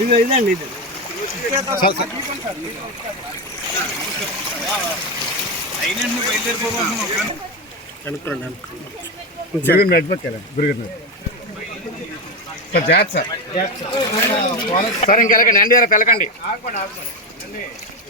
ఇది ఇదండి ఇది జగన్ సార్ సార్. సార్ ఇంకెళ్ళకండి ఎన్డీఆర్ వెళ్ళకండి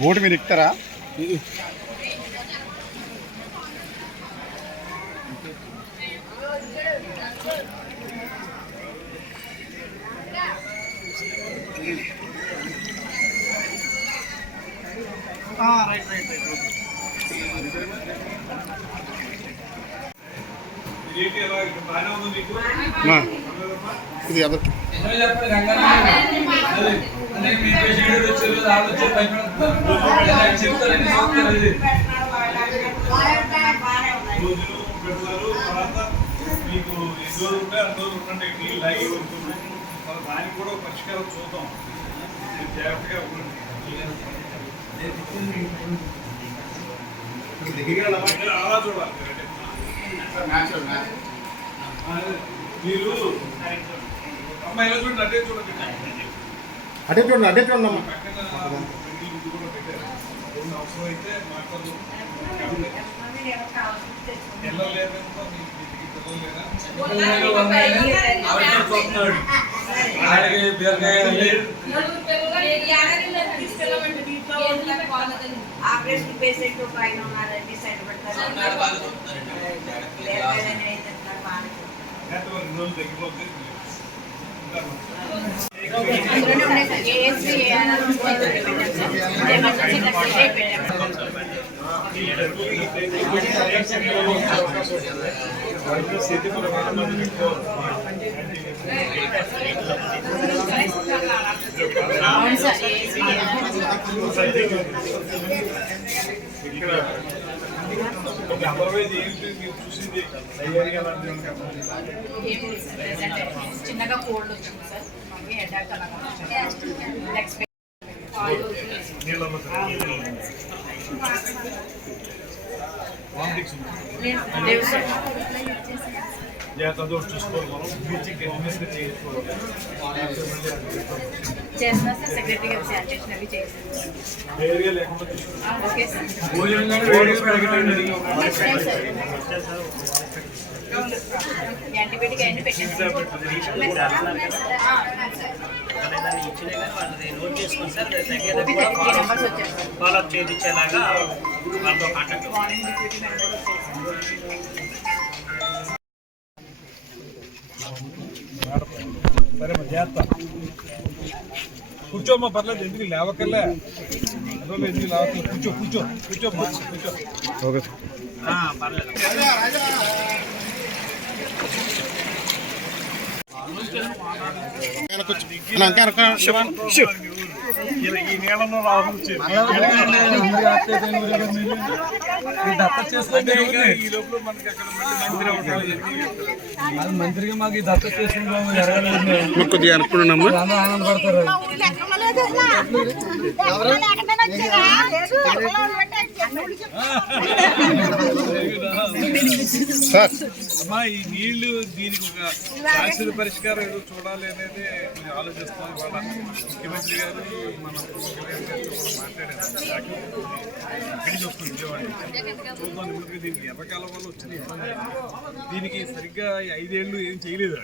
బోటు మీరు ఎక్కుతారా? Ah, రైట్ ఇది ఎవరికి? రోజులు పెడతారు తర్వాత మీకు ఎన్ని రోజులు ఉంటే అన్ని రోజులు ఉండండి. నీళ్ళు లాగి ఉంటుంది మరి దానికి కూడా పరిష్కారం చూద్దాం. మీరు జాగ్రత్తగా ఉండండి. మీరు అలా చూడాలి. అటే చూడండి. అటే చూడండి అమ్మా. అవసరం అయితే బీరకాయ ఆపరేషన్ పేషెంట్ ఒక ఆయన ఉన్నారండి సైడ్ పెడతారు. అవును సార్ ఏఎస్పీ ఇక్కడ ఒక ఏంటి మీరు చూసింది చిన్నగా కోల్డ్ వచ్చింది సార్ హెడ్ యాక్ అలాగా నెక్స్ట్ నీళ్ళలో వామిటింగ్స్ ఉన్నాయి. లేవు సార్ జాగ్రత్త దోష చూసుకోవాలి మనం బ్లీచింగ్ ఎన్ని చేసుకోవాలి చేస్తున్నా సార్ సెక్రటరీ గారు శానిటేషన్ అవి చేస్తాను ఏరియా లేకుండా చూసుకోవాలి ఓకే సార్ భోజనం కానీ వేడిగా పెరగటండి నెక్స్ట్ టైం సార్ యాంటీబయాటిక్ అన్ని పెట్టాను దాన్ని ఇచ్చినా కానీ వాళ్ళది నోట్ చేసుకొని సార్ తగ్గేది ఓపీ కూడా థర్టీ నెంబర్స్ వచ్చారు సార్ ఫాలో అప్ చేయించేలాగా వాళ్ళతో కాంటాక్ట్ సరే మా జాగ్రత్త కూర్చోమ్మా పర్లేదు ఎందుకు లేవకల్లే ఎందుకు లేవకలే కూర్చో కూర్చో కూర్చోమ్మా కూర్చో ఓకే. పర్లేదు. ఈ నీళ్ళలో రాహుల్ ఈ లోపల మనకి అక్కడ మందిరం మంత్రిగా మాకు ఈ దత్త చేసుకుంటాం జరగలేదు మీరు కొద్దిగా ఆనందపడతారు సార్. అమ్మా ఈ నీళ్ళు దీనికి ఒక శాశ్వత పరిష్కారం ఏదో చూడాలి అనేది కొంచెం ఆలోచిస్తున్నాం ఇవాళ ముఖ్యమంత్రి గారు మన మాట్లాడారు. ఇక్కడి విజయవాడ చూద్దాం నిమ్మకి దీనికి ఎర్రకాలం వల్ల వచ్చిన ఇబ్బంది. దీనికి సరిగ్గా ఈ ఐదేళ్ళు ఏం చేయలేదు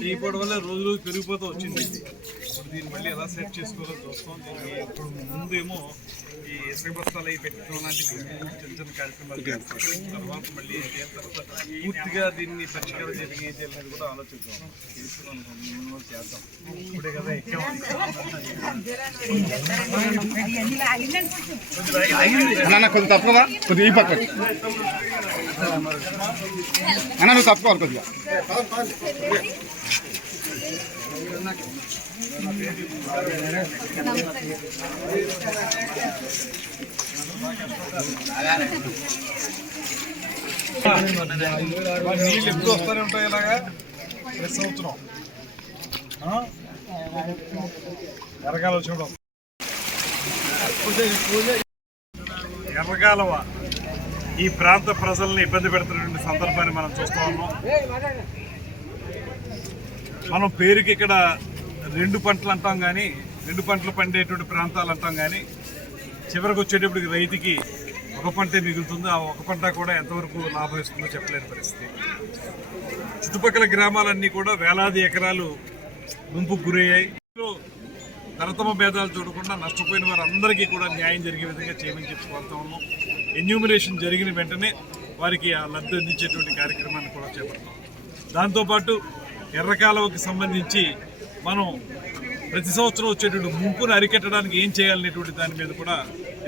చేయకపోవడం వల్ల రోజు రోజు పెరిగిపోతూ వచ్చింది. ఇప్పుడు దీన్ని మళ్ళీ ఎలా సెట్ చేసుకోవాలో చూస్తాం. దీనికి ఇప్పుడు ముందేమో ఈ ఇసుక బస్తాలు అవి పెట్టడం లాంటి చిన్న చిన్న కార్యక్రమాలు చేస్తాం తర్వాత మళ్ళీ ఏం తర్వాత పూర్తిగా దీన్ని పరిష్కారం జరిగి ఏం చేయాలనేది కూడా ఆలోచిద్దాం. చేసుకున్నాం చేద్దాం ఇప్పుడే కదా ఎక్కాం. కొంచెం తప్పుకోవా కొద్దిగా ఈ పక్క. అన్న నువ్వు తప్పుకోవాలి కొద్దిగా. నీళ్ళు ఎప్పుడు వస్తూనే ఉంటాయి ఇలాగా ప్రతి సంవత్సరం ఆ? ఎర్రకాలం చూడం ఎర్రకాలవ ఈ ప్రాంత ప్రజల్ని ఇబ్బంది పెడుతున్నటువంటి సందర్భాన్ని మనం చూస్తూ ఉన్నాం మనం పేరుకి ఇక్కడ రెండు పంటలు అంటాం కానీ రెండు పంటలు పండేటువంటి ప్రాంతాలు అంటాం కానీ చివరికి వచ్చేటప్పటికి రైతుకి ఒక పంటే మిగులుతుంది ఆ ఒక పంట కూడా ఎంతవరకు లాభం ఇస్తుందో చెప్పలేని పరిస్థితి. చుట్టుపక్కల గ్రామాలన్నీ కూడా వేలాది ఎకరాలు గుంపుకు గురయ్యాయి. తరతమ భేదాలు చూడకుండా నష్టపోయిన వారందరికీ కూడా న్యాయం జరిగే విధంగా చేయమని చెప్పి కోరుతా ఉన్నాం. ఎన్యూమినేషన్ జరిగిన వెంటనే వారికి ఆ లబ్ధి అందించేటువంటి కార్యక్రమాన్ని కూడా చేపడతాం. దాంతోపాటు ఎర్రకాలువకి సంబంధించి మనం ప్రతి సంవత్సరం వచ్చేటువంటి ముంపును అరికట్టడానికి ఏం చేయాలనేటువంటి దాని మీద కూడా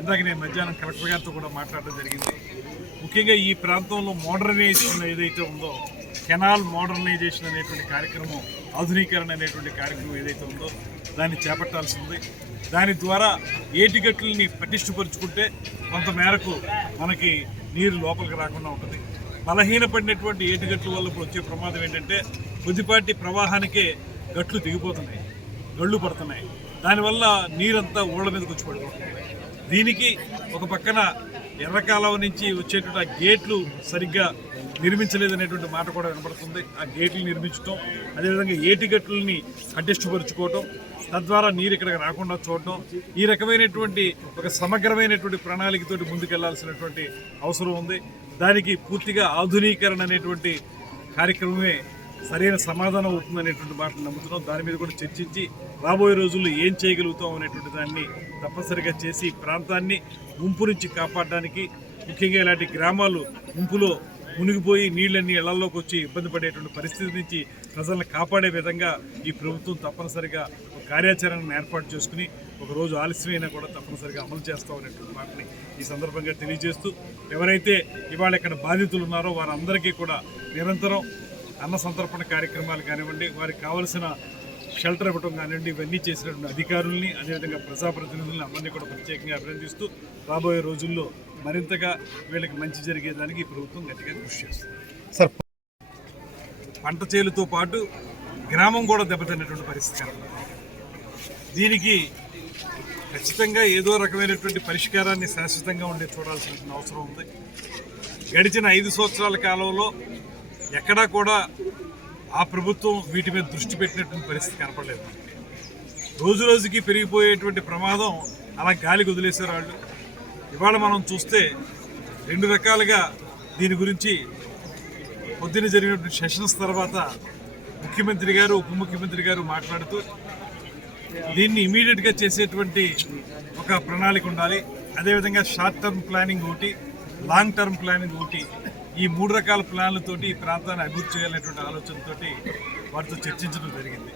ఇందాక నేను మధ్యాహ్నం కలెక్టర్ గారితో కూడా మాట్లాడడం జరిగింది. ముఖ్యంగా ఈ ప్రాంతంలో మోడర్నైజేషన్ ఏదైతే ఉందో కెనాల్ మోడర్నైజేషన్ అనేటువంటి కార్యక్రమం ఆధునీకరణ అనేటువంటి కార్యక్రమం ఏదైతే ఉందో దాన్ని చేపట్టాల్సి ఉంది. దాని ద్వారా ఏటిగట్లని పటిష్టపరుచుకుంటే కొంత మేరకు మనకి నీరు లోపలికి రాకుండా ఉంటుంది. బలహీనపడినటువంటి ఏటిగట్ల వల్ల ఇప్పుడు వచ్చే ప్రమాదం ఏంటంటే కొద్దిపాటి ప్రవాహానికే గట్లు దిగిపోతున్నాయి గళ్ళు పడుతున్నాయి. దానివల్ల నీరంతా ఊళ్ళ మీదకి వచ్చి పడిపోతుంది దీనికి ఒక పక్కన ఎర్రకాలం నుంచి వచ్చేటువంటి ఆ గేట్లు సరిగ్గా నిర్మించలేదనేటువంటి మాట కూడా వినపడుతుంది. ఆ గేట్లు నిర్మించడం అదేవిధంగా ఏటిగట్లని పరుచుకోవటం తద్వారా నీరు ఇక్కడికి రాకుండా చూడటం ఈ రకమైనటువంటి ఒక సమగ్రమైనటువంటి ప్రణాళికతోటి ముందుకెళ్ళాల్సినటువంటి అవసరం ఉంది. దానికి పూర్తిగా ఆధునీకరణ అనేటువంటి కార్యక్రమమే సరైన సమాధానం అవుతుందనేటువంటి మాటలు నమ్ముతున్నాం. దాని మీద కూడా చర్చించి రాబోయే రోజుల్లో ఏం చేయగలుగుతాం అనేటువంటి దాన్ని తప్పనిసరిగా చేసి ప్రాంతాన్ని ముంపు నుంచి కాపాడడానికి ముఖ్యంగా ఇలాంటి గ్రామాలు ముంపులో మునిగిపోయి నీళ్ళన్నీ ఇళ్ళలోకి వచ్చి ఇబ్బంది పడేటువంటి పరిస్థితి నుంచి ప్రజలను కాపాడే విధంగా ఈ ప్రభుత్వం తప్పనిసరిగా ఒక కార్యాచరణను ఏర్పాటు చేసుకుని ఒకరోజు ఆలస్యమైనా కూడా తప్పనిసరిగా అమలు చేస్తాం అనేటువంటి మాటని ఈ సందర్భంగా తెలియజేస్తూ ఎవరైతే ఇవాళ ఇక్కడ బాధితులు ఉన్నారో వారందరికీ కూడా నిరంతరం అన్న సంతర్పణ కార్యక్రమాలు కానివ్వండి వారికి కావలసిన షెల్టర్ ఇవ్వడం కానివ్వండి ఇవన్నీ చేసినటువంటి అధికారుల్ని అదేవిధంగా ప్రజాప్రతినిధుల్ని అందరినీ కూడా ప్రత్యేకంగా అభినందిస్తూ రాబోయే రోజుల్లో మరింతగా వీళ్ళకి మంచి జరిగేదానికి ఈ ప్రభుత్వం గట్టిగా కృషి చేస్తుంది సార్ పంట చేలుతో పాటు గ్రామం కూడా దెబ్బతిన్నటువంటి పరిస్థితి. దీనికి ఖచ్చితంగా ఏదో రకమైనటువంటి పరిష్కారాన్ని శాశ్వతంగా ఉండే చూడాల్సిన అవసరం ఉంది గడిచిన ఐదు సంవత్సరాల కాలంలో ఎక్కడా కూడా ఆ ప్రభుత్వం వీటి మీద దృష్టి పెట్టినటువంటి పరిస్థితి కనపడలేదు. రోజు రోజుకి పెరిగిపోయేటువంటి ప్రమాదం అలా గాలికి వదిలేశారు వాళ్ళు. ఇవాళ మనం చూస్తే రెండు రకాలుగా దీని గురించి పొద్దున జరిగినటువంటి సెషన్స్ తర్వాత ముఖ్యమంత్రి గారు ఉప ముఖ్యమంత్రి గారు మాట్లాడుతూ దీన్ని ఇమీడియట్గా చేసేటువంటి ఒక ప్రణాళిక ఉండాలి. అదేవిధంగా షార్ట్ టర్మ్ ప్లానింగ్ ఒకటి లాంగ్ టర్మ్ ప్లానింగ్ ఒకటి ఈ మూడు రకాల ప్లాన్లతోటి ఈ ప్రాంతాన్ని అభివృద్ధి చేయాలనేటువంటి ఆలోచనతోటి వారితో చర్చించడం జరిగింది.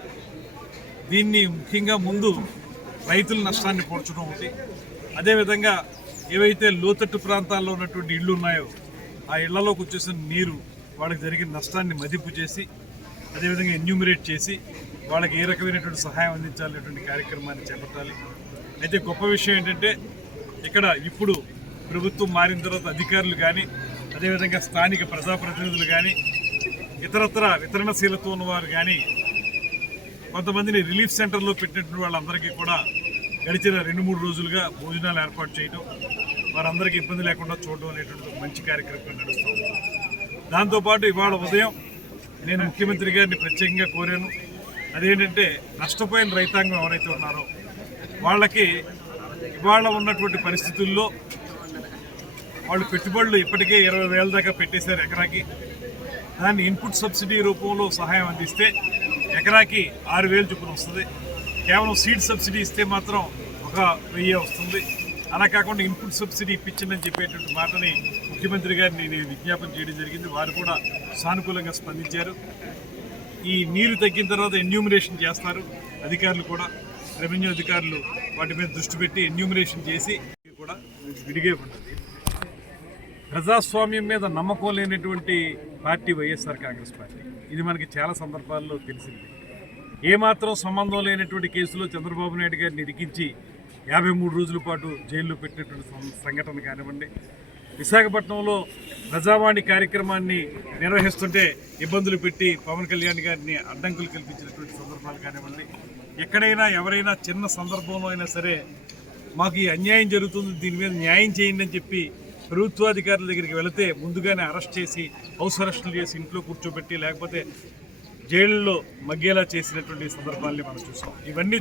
దీన్ని ముఖ్యంగా ముందు రైతుల నష్టాన్ని పోడ్చడం ఒకటి. అదేవిధంగా ఏవైతే లోతట్టు ప్రాంతాల్లో ఉన్నటువంటి ఇళ్ళు ఉన్నాయో ఆ ఇళ్ళలోకి వచ్చేసిన నీరు వాళ్ళకి జరిగిన నష్టాన్ని మదింపు చేసి అదేవిధంగా ఎన్యూమిరేట్ చేసి వాళ్ళకి ఏ రకమైనటువంటి సహాయం అందించాలనేటువంటి కార్యక్రమాన్ని చేపట్టాలి. అయితే గొప్ప విషయం ఏంటంటే ఇక్కడ ఇప్పుడు ప్రభుత్వం మారిన తర్వాత అధికారులు కానీ అదేవిధంగా స్థానిక ప్రజాప్రతినిధులు కానీ ఇతరత్ర వితరణశీలతో ఉన్నవారు కానీ కొంతమందిని రిలీఫ్ సెంటర్లో పెట్టినటువంటి వాళ్ళందరికీ కూడా గడిచిన రెండు మూడు రోజులుగా భోజనాలు ఏర్పాటు చేయడం వారందరికీ ఇబ్బంది లేకుండా చూడడం అనేటువంటి మంచి కార్యక్రమం నడుస్తుంది దాంతోపాటు ఇవాళ ఉదయం నేను ముఖ్యమంత్రి గారిని ప్రత్యేకంగా కోరాను. అదేంటంటే నష్టపోయిన రైతాంగం ఎవరైతే ఉన్నారో వాళ్ళకి ఇవాళ ఉన్నటువంటి పరిస్థితుల్లో వాళ్ళు పెట్టుబడులు ఇప్పటికే ఇరవై వేల దాకా పెట్టేశారు ఎకరాకి. దాన్ని ఇన్పుట్ సబ్సిడీ రూపంలో సహాయం అందిస్తే ఎకరాకి ఆరు వేలు చొప్పున వస్తుంది. కేవలం సీడ్ సబ్సిడీ ఇస్తే మాత్రం ఒక వెయ్యి వస్తుంది. అలా కాకుండా ఇన్పుట్ సబ్సిడీ ఇప్పించిందని చెప్పేటువంటి మాటని ముఖ్యమంత్రి గారిని నేను విజ్ఞాపన చేయడం జరిగింది. వారు కూడా సానుకూలంగా స్పందించారు. ఈ నీరు తగ్గిన తర్వాత ఎన్యూమినేషన్ చేస్తారు. అధికారులు కూడా రెవెన్యూ అధికారులు వాటి మీద దృష్టి పెట్టి ఎన్యూమినేషన్ చేసి కూడా విడిగే ఉంటుంది ప్రజాస్వామ్యం మీద నమ్మకం లేనటువంటి పార్టీ వైఎస్ఆర్ కాంగ్రెస్ పార్టీ. ఇది మనకి చాలా సందర్భాల్లో తెలిసింది. ఏమాత్రం సంబంధం లేనటువంటి కేసులో చంద్రబాబు నాయుడు గారిని ఇరికించి యాభై మూడు రోజుల పాటు జైల్లో పెట్టినటువంటి సం- సంఘటన కానివ్వండి. విశాఖపట్నంలో ప్రజావాణి కార్యక్రమాన్ని నిర్వహిస్తుంటే ఇబ్బందులు పెట్టి పవన్ కళ్యాణ్ గారిని అడ్డంకులు కల్పించినటువంటి సందర్భాలు కానివ్వండి. ఎక్కడైనా ఎవరైనా చిన్న సందర్భంలో అయినా సరే మాకు ఈ అన్యాయం జరుగుతుంది దీని మీద న్యాయం చేయండి అని చెప్పి ప్రభుత్వాధికారుల దగ్గరికి వెళితే ముందుగానే అరెస్ట్ చేసి హౌస్ అరెస్టులు చేసి ఇంట్లో కూర్చోబెట్టి లేకపోతే జైళ్ళలో మగ్గేలా చేసినటువంటి సందర్భాల్ని మనం చూసాం ఇవన్నీ